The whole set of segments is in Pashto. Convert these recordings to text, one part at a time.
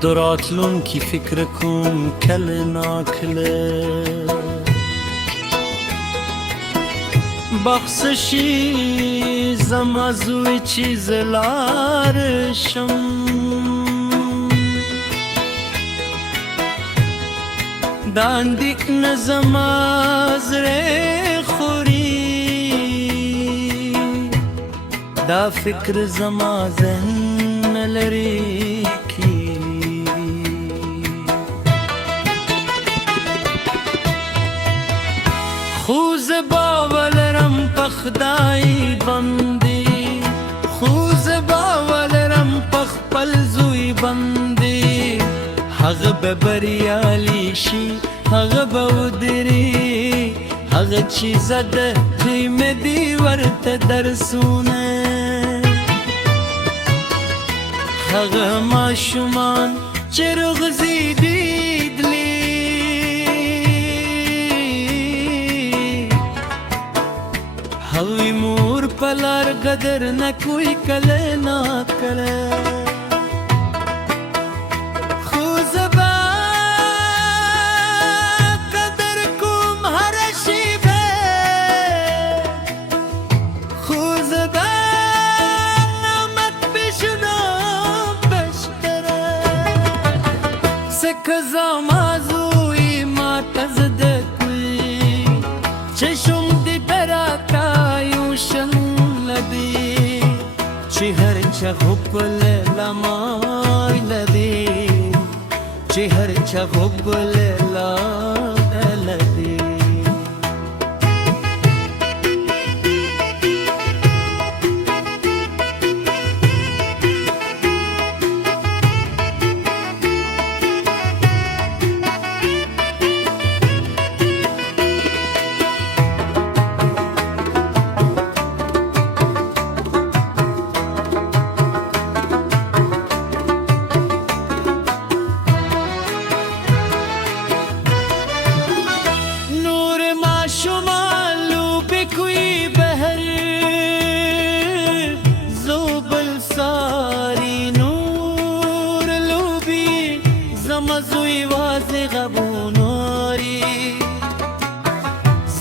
دراتلون کی فکر کوم کل ناکله بخششی زمازوی چیز لارشم داندیک نزماز ری خوری دا فکر زمازن لری کی خوز باولرم پخدای بندی خوز باولرم پخپل زوی بندی حق ببریالی شی حق بودری حق چیز ده قیم دی ورت درسونه حق ما شمان چرغ زیدیدلی حقی مور پلار قدر نکوی کله نا کله زمازوی ما تزده کوی چشم دی براکایوشن لدی چی هر چه خوب لمای لدی چی هر چه خوب لدی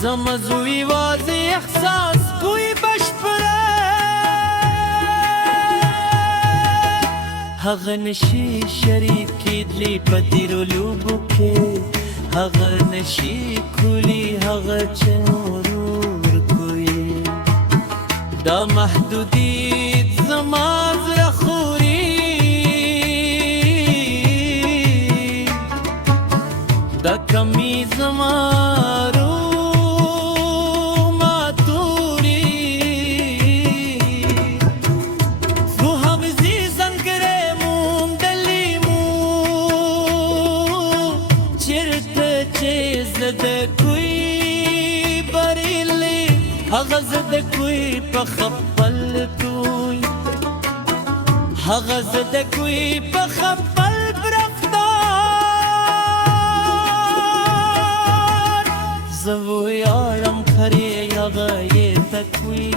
زمازوی واضح احساس کوئی بشپره حق نشی شریکی دلی پدیرو لوبو که حق نشی کولی حق چنور کوئی دا محدودیت زماز رخوری دا کمی زمارو زده کوئی بریلی حق زده کوئی پخپل کوئی حق زده کوئی پخپل برفتار زو یارم کری حق یہ تکوی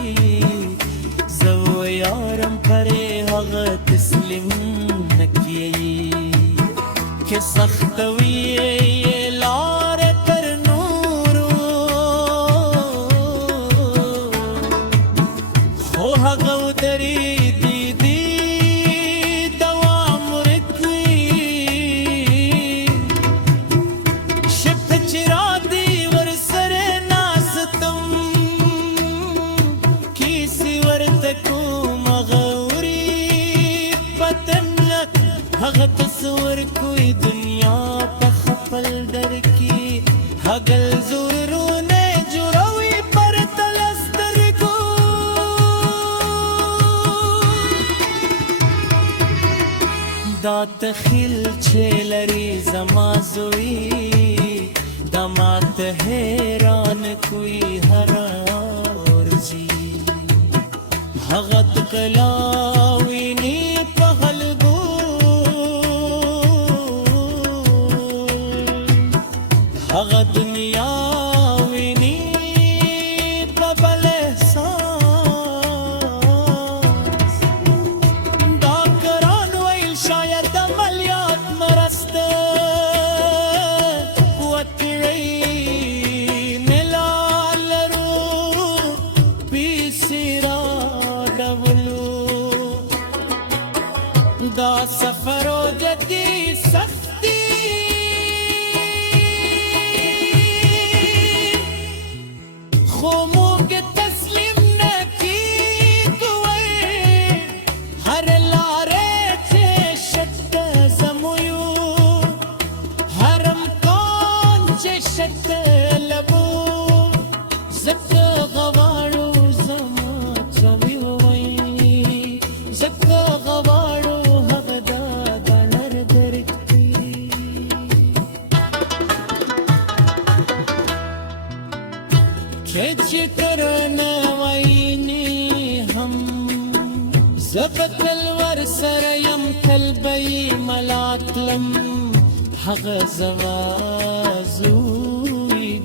زو یارم کری حق تسلیم نکیئی کہ سختوی لار دری دیدی دوام رکوی شفت چرا دی ورسر ناستم کیسی ورتکو مغوری پتنک حق تصور کوئی دنیا پخپل در کی حقل زورونه جوروی پر تلستر کو دا تخیل چه لری زمازوی دمات حیران کوئی هرارزی حقت کلاوینی پغلگو حق دنیا وینی پبل احساس دا کران ویل شاید عملیات دا سفرو جدی سختی خو موږ تسلیم نه کیږو هر لارې چې شت زمویو هر امکان چې شت لبو زکه غواړو زما چوي وای زکه غواړو هغه دا نر درکتي چې کرنا ویني هم زبتل ور سره يم کلبي ملاتلم هغه زوازوي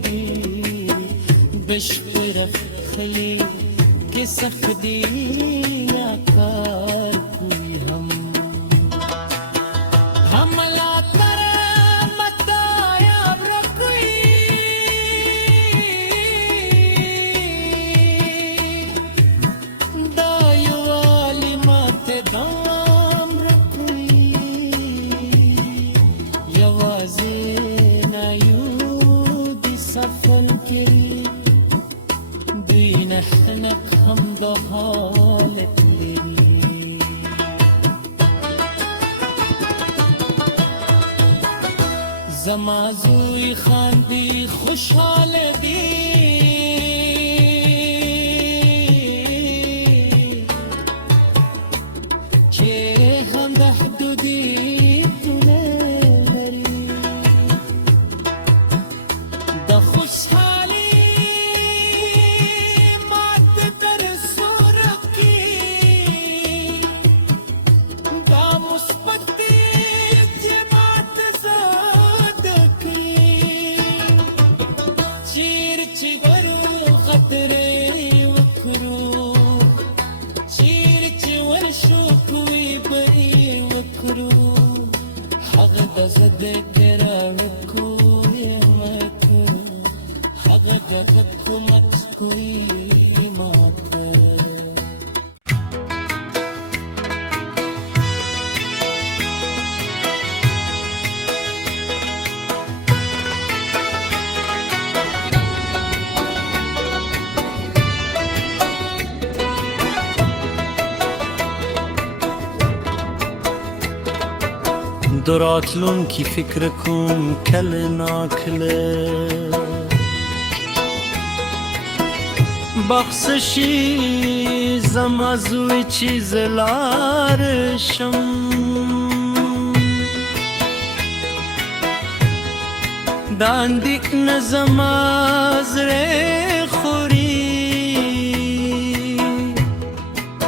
دي بشپرف خلی के सखदी आकार कोई हमला कर मताया रखोई दायु वाली माते दाम रखोई यवाजे नायू दी सफल करी نحنك هم ضحالت لي زمازوي خاندي خوشحال دي چه هم د حدودي تنالري د خوشحالي دراتلون کی فکر کوم کل ناکله بخششی زمازوی چیز لارشم داندیک نزمازره خوری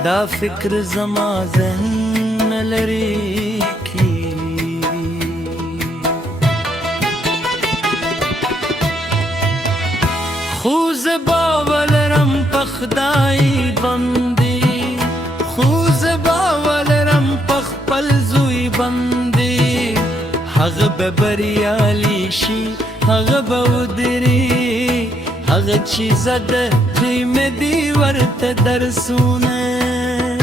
دا فکر زمازن لری خوز باولرم پخدای بندی خوز باولرم پخپل زوی بندی هغه ببریالی شي هغه بودری هغه چیز ده دیم دی ورته درسونه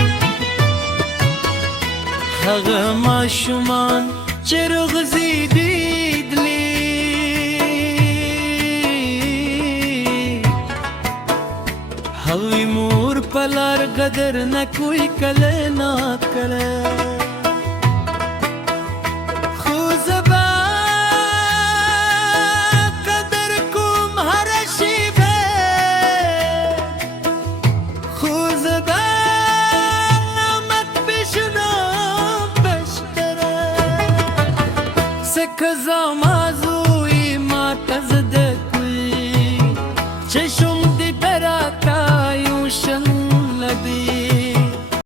هغه ماشومان چرغزی دیدلی هوی مور پلار قدر نہ کوئی کلے نہ کرے خوزبا قدر کوم ہر شیبے خوزبا نامت بشنو بشترے سکھ زمان